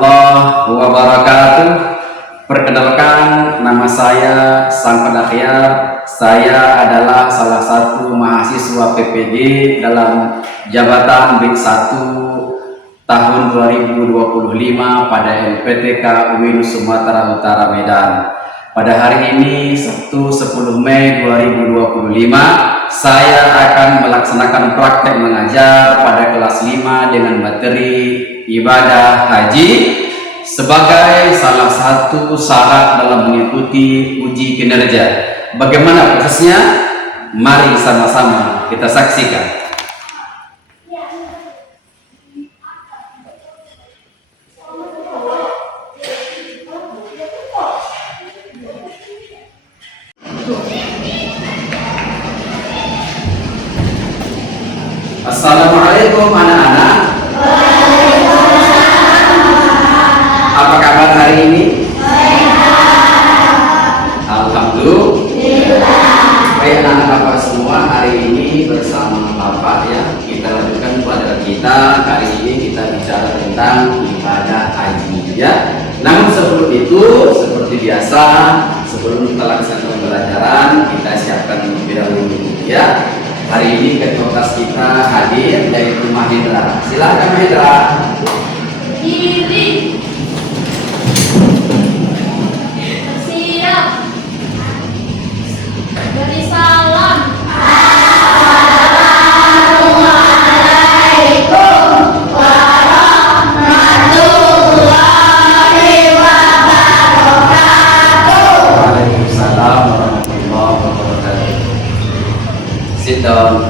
warahmatullahi wabarakatuh. Perkenalkan, nama saya Sang Dakhyar. Saya adalah salah satu mahasiswa PPG dalam jabatan BIK 1 tahun 2025 pada LPTK UIN Sumatera Utara Medan. Pada hari ini, Sabtu 10 Mei 2025, saya akan melaksanakan praktek mengajar pada kelas 5 dengan materi ibadah haji sebagai salah satu syarat dalam mengikuti uji kinerja. Bagaimana prosesnya? Mari sama-sama kita saksikan. Assalamualaikum anak-anak. Apa kabar hari ini? Alhamdulillah. Baik anak-anak Bapak semua, hari ini bersama Bapak ya, kita lanjutkan pelajaran kita. Kali ini kita bicara tentang ibadah haji ya. Namun sebelum itu, seperti biasa, sebelum kita laksanakan pembelajaran, kita siapkan terlebih dahulu ya. Hari ini ketua kelas kita hadir, yaitu Mahindra. Silakan Mahindra. Diri. Siap. Beri salam. Assalamualaikum warahmatullahi wabarakatuh. Waalaikumsalam warahmatullahi wabarakatuh. Sit down.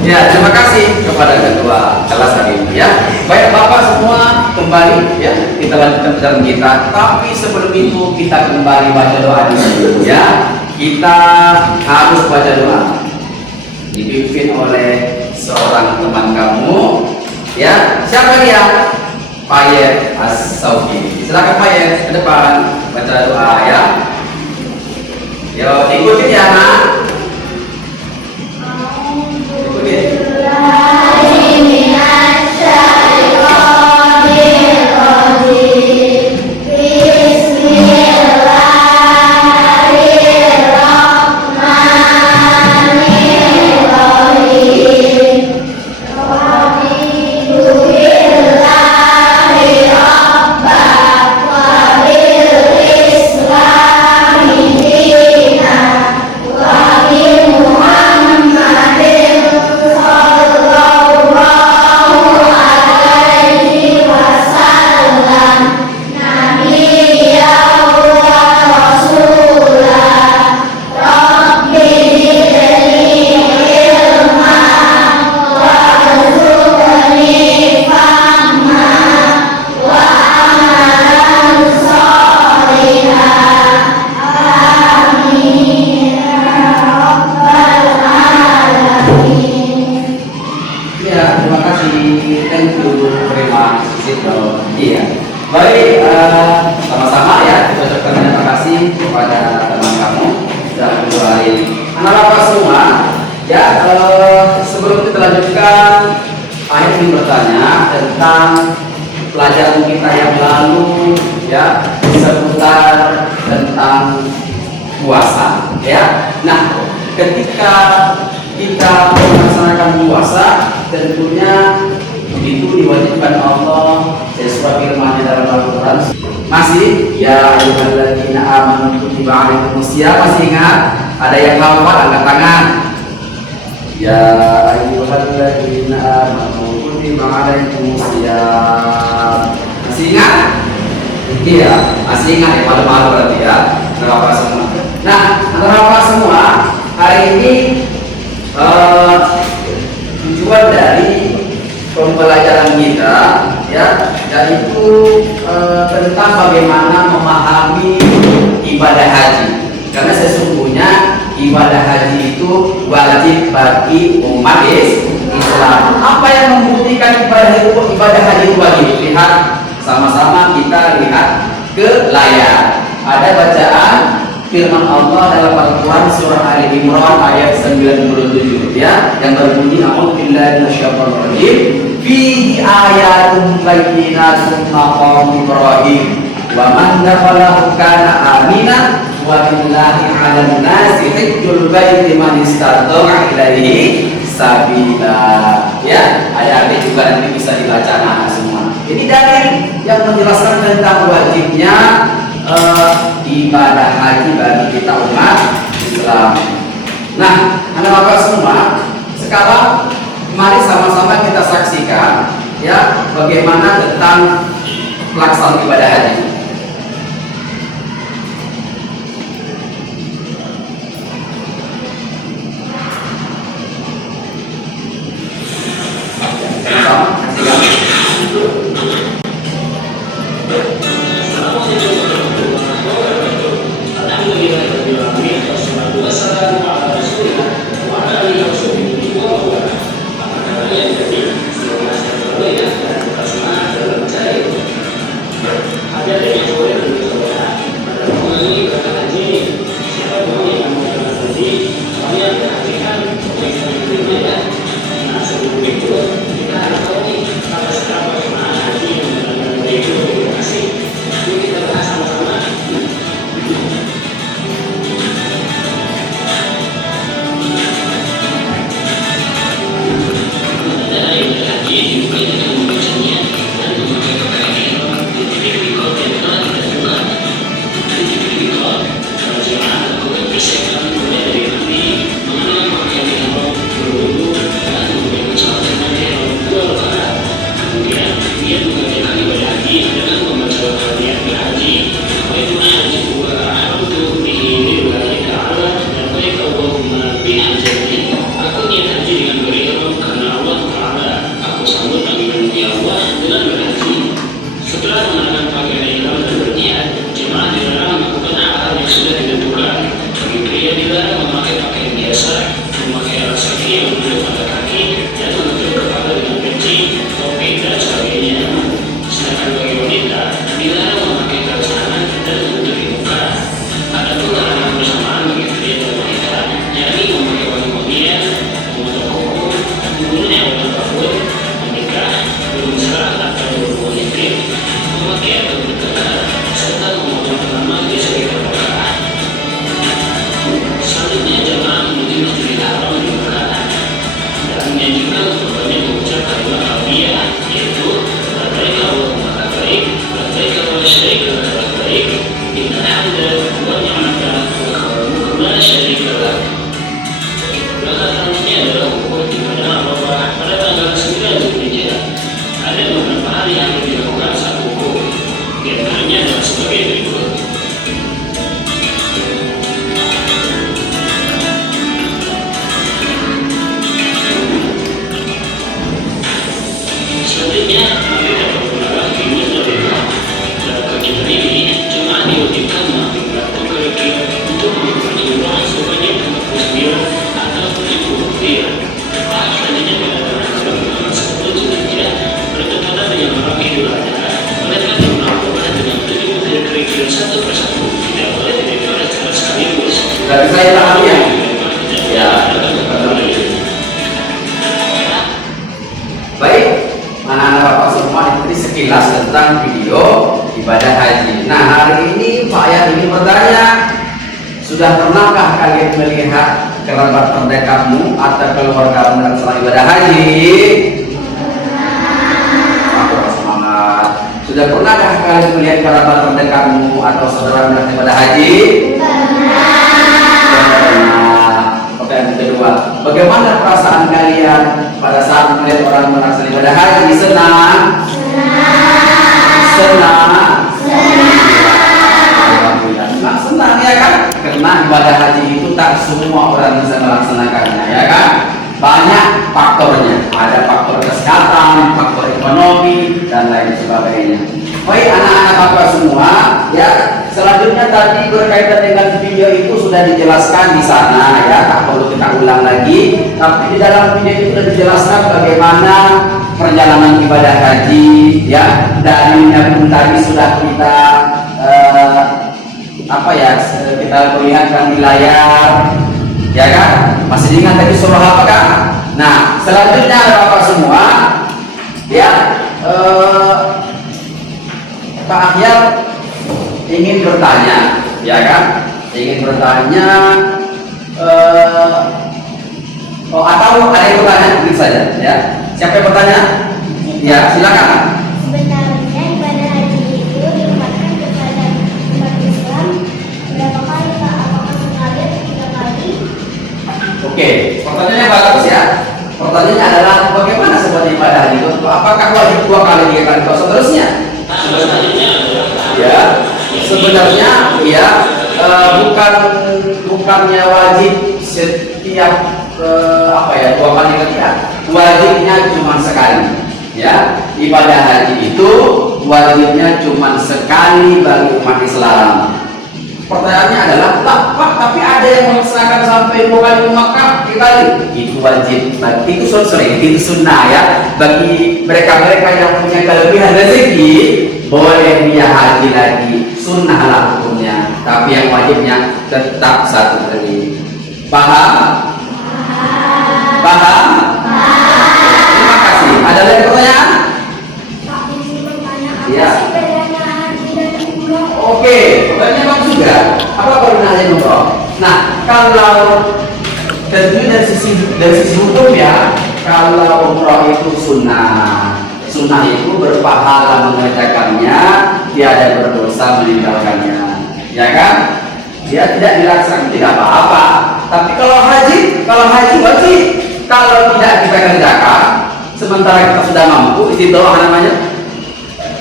Ya, terima kasih kepada ketua kelas hari ini ya. Baik Bapak semua, kembali ya, kita lanjutkan pelajaran kita. Tapi sebelum itu kita kembali baca doa dulu ya. Kita harus baca doa, dipimpin oleh seorang teman kamu ya. Siapa dia? Payet As-Sauki. Silakan Payet ke depan baca doa ya. Yo, ikutin ya nak. Baik, sama-sama ya, kita ucapkan terima kasih kepada teman kamu sudah kedua hari ini. Anak-anak semua, ya sebelum kita lanjutkan, Ayah ingin bertanya tentang pelajaran kita yang lalu ya, seputar tentang puasa ya. Nah, ketika kita melaksanakan puasa, tentunya itu diwajibkan Allah sesuai firman-Nya dalam Al-Quran. Masih ya ayyuhalladzina amanu kutiba alaikumusiyam. Masih ingat? Ada yang hafal angkat tangan. Ya ayyuhalladzina amanu kutiba alaikumusiyam. Masih ingat? Iya, masih ingat ya, malu-malu berarti ya. Bapak semua. Nah, Bapak semua, hari ini tujuan dari pembelajaran kita ya, yaitu tentang bagaimana memahami ibadah haji. Karena sesungguhnya ibadah haji itu wajib bagi umat Islam. Apa yang membuktikan ibadah haji itu wajib? Lihat sama-sama, kita lihat ke layar. Ada bacaan firman Allah dalam Al-Quran surah Ali Imran ayat 97 ya, yang berbunyi a'udzubillahi minasyaitonir rajim fihi ayatun bayyinatun maqam Ibrahim wa man dakhalahu kana amina wa lillahi 'alan nasi hajjul baiti man istata'a ilaihi sabila. Ya, ayat ini juga nanti bisa dibaca anak semua. Ini dalil yang menjelaskan tentang wajibnya ibadah haji bagi kita umat Islam. Nah, anak bapak semua, sekarang mari sama-sama kita saksikan ya bagaimana tentang pelaksanaan ibadah haji. Sama, saksikan. Dari saya paham ya? Ya. Baik, anak-anak bapak semua, ini sekilas tentang video ibadah haji. Nah, hari ini Pak Ayah ingin bertanya, sudah pernahkah kalian melihat kerabat terdekatmu atau keluargamu dalam ibadah haji? Semangat. Sudah pernahkah kalian melihat kerabat terdekatmu atau saudara dalam ibadah haji? Pertanyaan kedua, bagaimana perasaan kalian pada saat melihat orang melaksanakan ibadah haji? Senang? Senang? Alhamdulillah, senang ya kan? Karena ibadah haji itu tak semua orang bisa melaksanakannya, ya kan? Banyak faktornya, ada faktor kesehatan, faktor ekonomi, dan lain sebagainya. Baik anak-anak bapak semua, ya selanjutnya tadi berkaitan dengan video itu sudah dijelaskan di sana, ya tak perlu kita ulang lagi. Tapi di dalam video itu sudah dijelaskan bagaimana perjalanan ibadah haji, ya dalilnya pun tadi sudah kita kita perlihatkan di layar, ya kan? Masih ingat tadi surah apa kan? Nah, selanjutnya ada Bapak semua, ya. Pak Ahyar ingin bertanya, ya kan? Ingin bertanya, atau ada yang bertanya mungkin saja, ya. Siapa yang bertanya? Ya, silakan. Sebenarnya ibadah haji itu diumatkan kepada umat Islam berapa kali Pak? Apakah sekali atau 3 kali? Oke, pertanyaannya bagus ya. Pertanyaannya adalah bagaimana sebenarnya ibadah haji itu? Apakah wajib 2 kali, 3 kali, atau seterusnya? Ya, sebenarnya ya bukannya wajib setiap 2 kali ketiga. Wajibnya cuma sekali. Ya, ibadah haji itu wajibnya cuma sekali bagi umat Islam. Pertanyaannya adalah, Pak, tapi ada yang melaksanakan sampai 2 kali ke Makkah, 3 kali. Itu wajib, itu itu sunnah ya. Bagi mereka-mereka yang punya kelebihan rezeki, boleh dia haji lagi, sunnah lah hukumnya. Tapi yang wajibnya tetap 1 kali. Paham? Paham? Terima kasih. Ada lagi pertanyaan? Pak, izin bertanya, apa Iya. sih bedanya haji dan umroh? Oke, pertanyaan bagus juga. Apa perbedaannya umroh? Nah, kalau tentunya dari sisi hukum ya, kalau umroh itu sunnah. Sunnah itu berpahala mengerjakannya, tiada berdosa meninggalkannya. Ya kan? Dia tidak dilaksanakan tidak apa-apa. Tapi kalau haji wajib. Kalau tidak kita kerjakan, sementara kita sudah mampu, itu namanya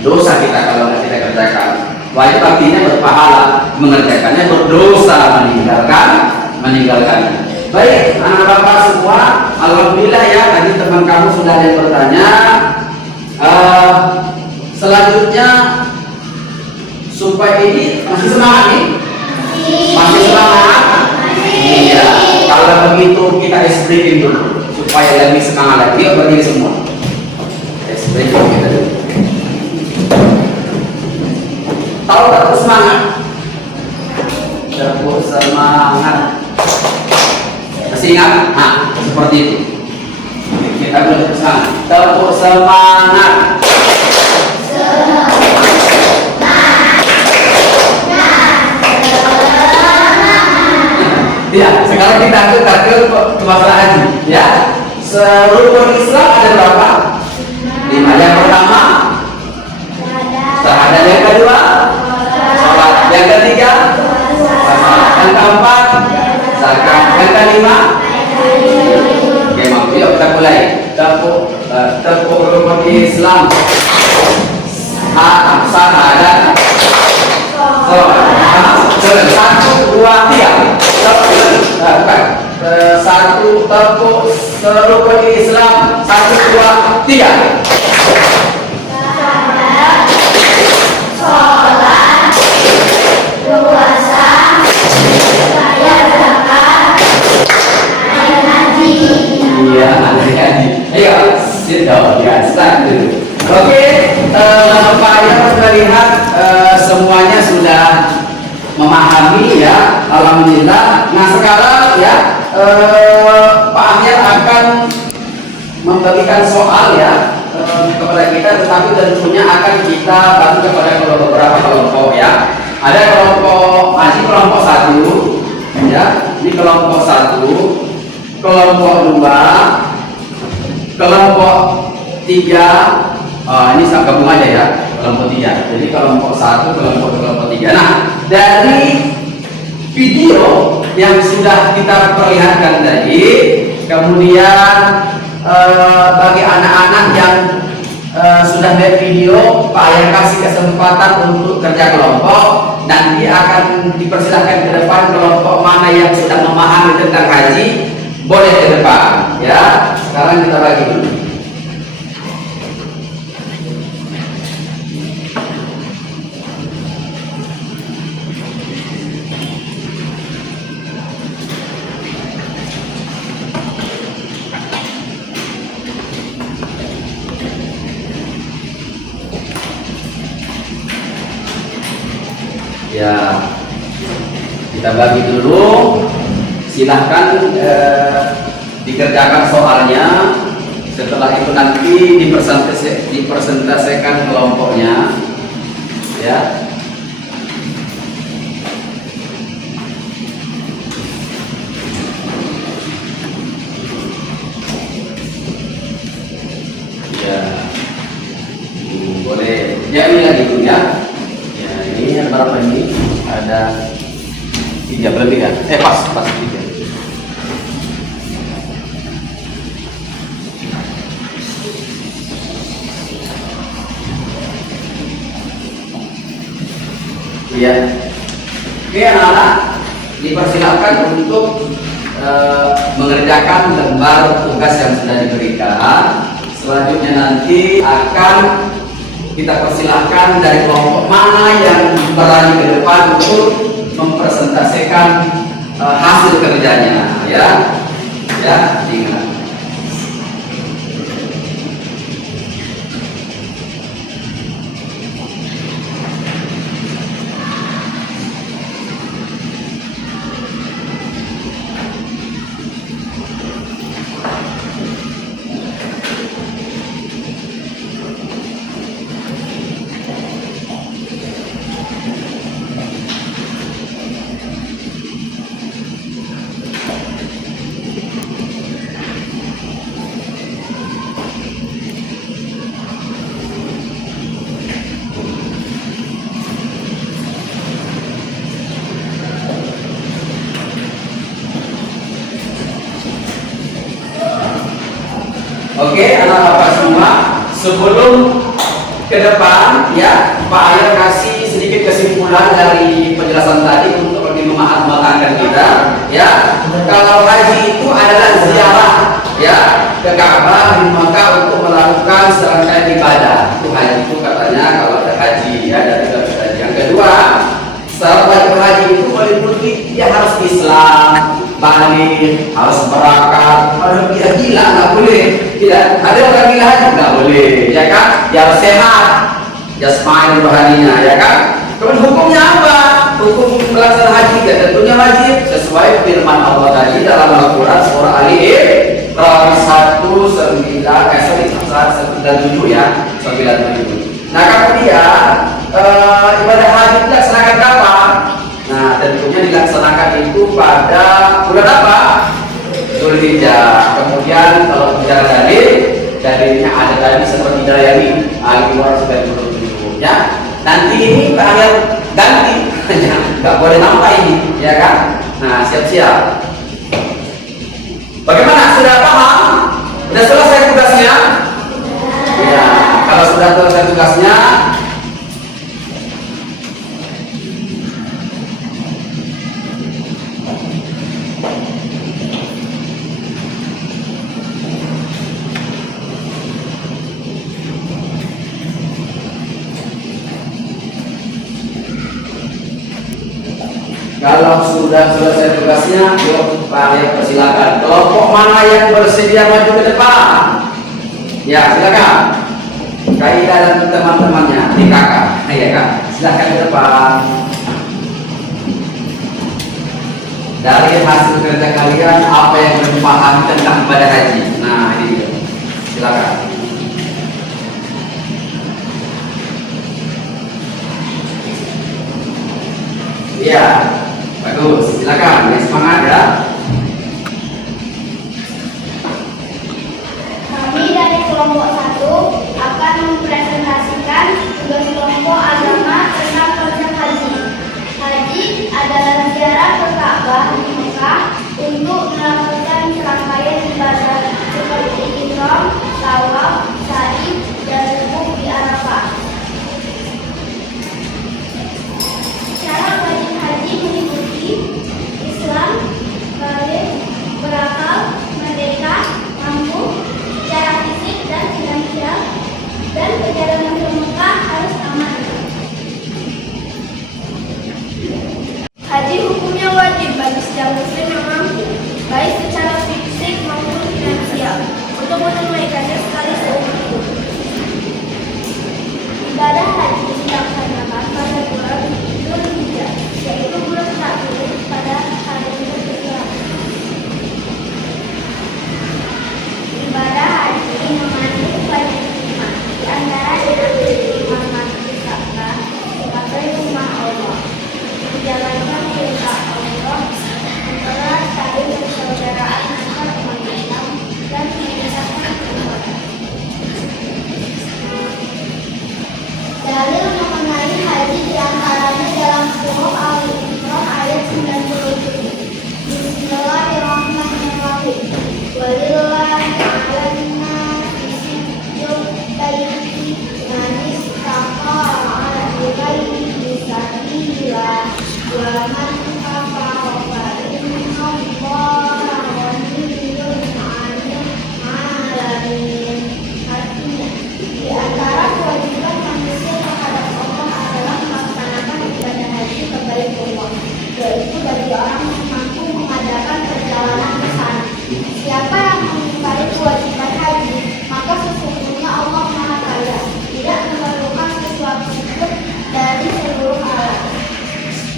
dosa kita kalau tidak kita kerjakan. Wajib artinya berpahala mengerjakannya, berdosa meninggalkannya. Baik, anak bapak semua, alhamdulillah ya, tadi teman kamu sudah ada yang bertanya. Selanjutnya supaya ini masih semangat nih, masih semangat. Iya, kalau begitu kita explain dulu supaya lebih semangat lagi. Yuk berdiri semua. Explain kita dulu. Tahu tak semangat? Terus semangat. Masih ingat? Nah, seperti itu. Kita boleh semangat. Tepuk semangat. Ya, sekarang kita ke masalah haji. Ya, rukun Islam ada berapa? 5. Yang pertama, syahadat. Yang kedua, sholat. Yang ketiga, yang keempat, zakat. Yang kelima, oke, mampu. Yuk kita mulai. Tepuk rukun Islam. Syahadat. Sholat. 1, 2, 3. Satu tepuk rukun Islam. 1, 2, 3. Sholat, puasa, bayar zakat, naik haji. Iya, haji. Ayo, sit down ya, start dulu. Oke, Pak Ayah melihat semuanya sudah memahami ya, alhamdulillah. Nah sekarang ya, Pak Ahyar akan membagikan soal ya kepada kita, tetapi tentunya akan kita bagi kepada beberapa kelompok ya. Ada kelompok haji kelompok 1 ya, ini kelompok 1, kelompok 2, kelompok 3. Ini gabung aja ya, kelompok 3. Jadi kelompok 1, kelompok 3. Nah, dari video yang sudah kita perlihatkan tadi, kemudian bagi anak-anak yang sudah lihat video, Pak Ayah kasih kesempatan untuk kerja kelompok. Nanti akan dipersilahkan ke depan kelompok mana yang sudah memahami tentang haji, boleh ke depan ya. Sekarang kita bagi dulu. Ya, kita bagi dulu. Silahkan dikerjakan soalnya. Setelah itu nanti dipresentasikan kelompoknya, ya. Ya, boleh. Ya ini lagi itu ya. Ya ini ada berapa ini? Ada 3 berarti kan? Pas 3. Ya, oke anak-anak, dipersilakan untuk mengerjakan lembar tugas yang sudah diberikan. Selanjutnya nanti akan kita persilahkan dari kelompok mana yang berani ke depan untuk mempresentasikan hasil kerjanya, ya, ya, ingat. Oke, anak-anak semua, sebelum ke depan, ya, Pak Ayah kasih sedikit kesimpulan dari penjelasan tadi untuk lebih mematangkan kita, ya. Kalau haji itu adalah ziarah, ya, ke Ka'bah di Makkah untuk melakukan serangkaian ibadah. Itu haji itu katanya kalau ada haji, ya, dari haji. Yang kedua, syarat wajib haji itu meliputi dia harus Islam, balik, harus berakal. Orang gila nggak boleh, tidak ada orang gila haji nggak boleh, ya kan? Dia harus sehat, jasmani rohaninya, ya kan? Kemudian hukumnya apa? Hukum pelaksanaan haji ya tentunya wajib sesuai firman Allah tadi dalam Al-Quran surah Ali Imran 197 ya, 97. Nah kemudian ibadah haji dilaksanakan kapan? Nah tentunya dilaksanakan itu pada bulan apa? Dzulhijjah. Kemudian kalau bicara dalilnya ada tadi seperti Dayani Al-Imran 97 ya. Nanti ini akhir ganti, nggak boleh nambah ini, ya kan? Nah siap-siap. Bagaimana? Sudah paham? Sudah selesai tugasnya? Ya, kalau sudah selesai tugasnya, kalau sudah selesai tugasnya, yuk Pak Ayah persilakan. Kelompok mana yang bersedia maju ke depan? Ya silakan. Kaidah dan teman-temannya di kakak, ya kan? Silakan ke depan. Dari hasil kerja kalian, apa yang bermanfaat tentang ibadah haji? Nah ini dia. Silakan. Iya. Bagus, silakan, yang semangat ya. Kami dari kelompok 1 akan mempresentasikan tugas kelompok agama tentang konsep haji. Haji adalah ziarah ke Ka'bah di Mekah untuk melakukan serangkaian ibadah seperti ihram, tawaf, sa'i, dan wukuf di Arafah. Syarat wajib haji meliputi Islam,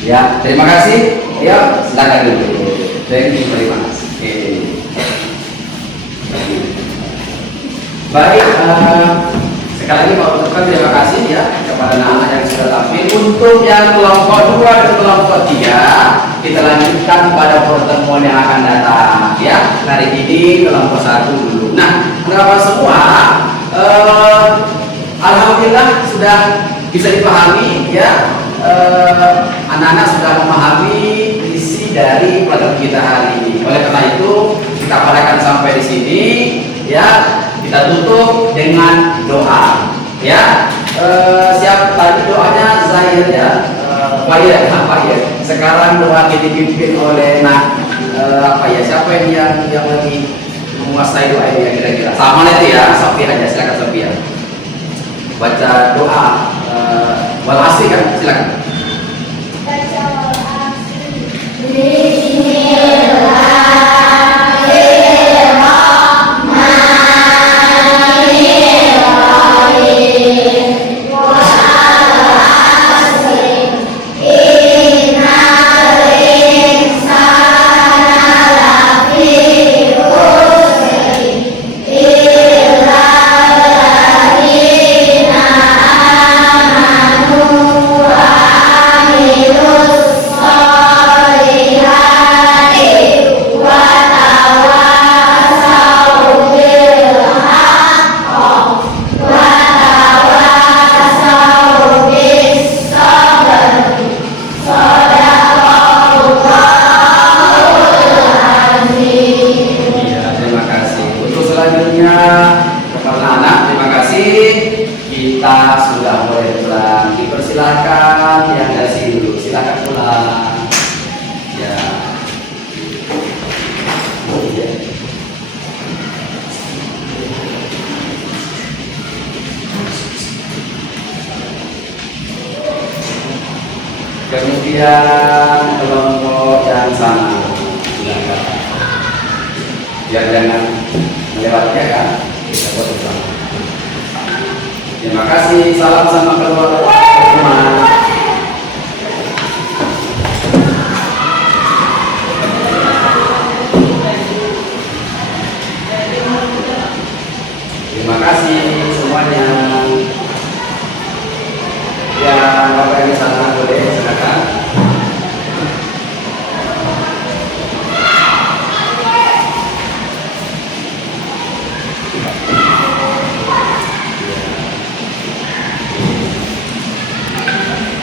Ya, terima kasih. Ya, silakan dulu. Thank you very much. Oke. Baik, sekali lagi Pak ucapkan terima kasih ya kepada anak-anak yang sudah tampil. Untuk yang kelompok 2 dan kelompok 3, kita lanjutkan pada pertemuan yang akan datang ya. Hari ini kelompok 1 dulu. Nah, teman-teman semua, alhamdulillah sudah bisa dipahami ya. Anak-anak sudah memahami isi dari pelajaran kita hari ini. Oleh karena itu, kita padakan sampai di sini ya. Kita tutup dengan doa ya. Siap tadi doanya Zahir ya, Pak ya. Sekarang doa dipimpin oleh siapa yang lebih menguasai doa ini ya kira-kira. Sama nanti ya, Sofi aja, silakan Sofi ya. Baca doa wal asri kan, silakan. Baca wal asri. Kita sudah boleh pulang. Dipersilakan yang dari sini dulu, silakan pulang. Ya. Iya. Kemudian kelompok yang sana, silakan. Biar jangan melewatkan kan. Kita foto sama. Terima kasih. Salam sama keluarga.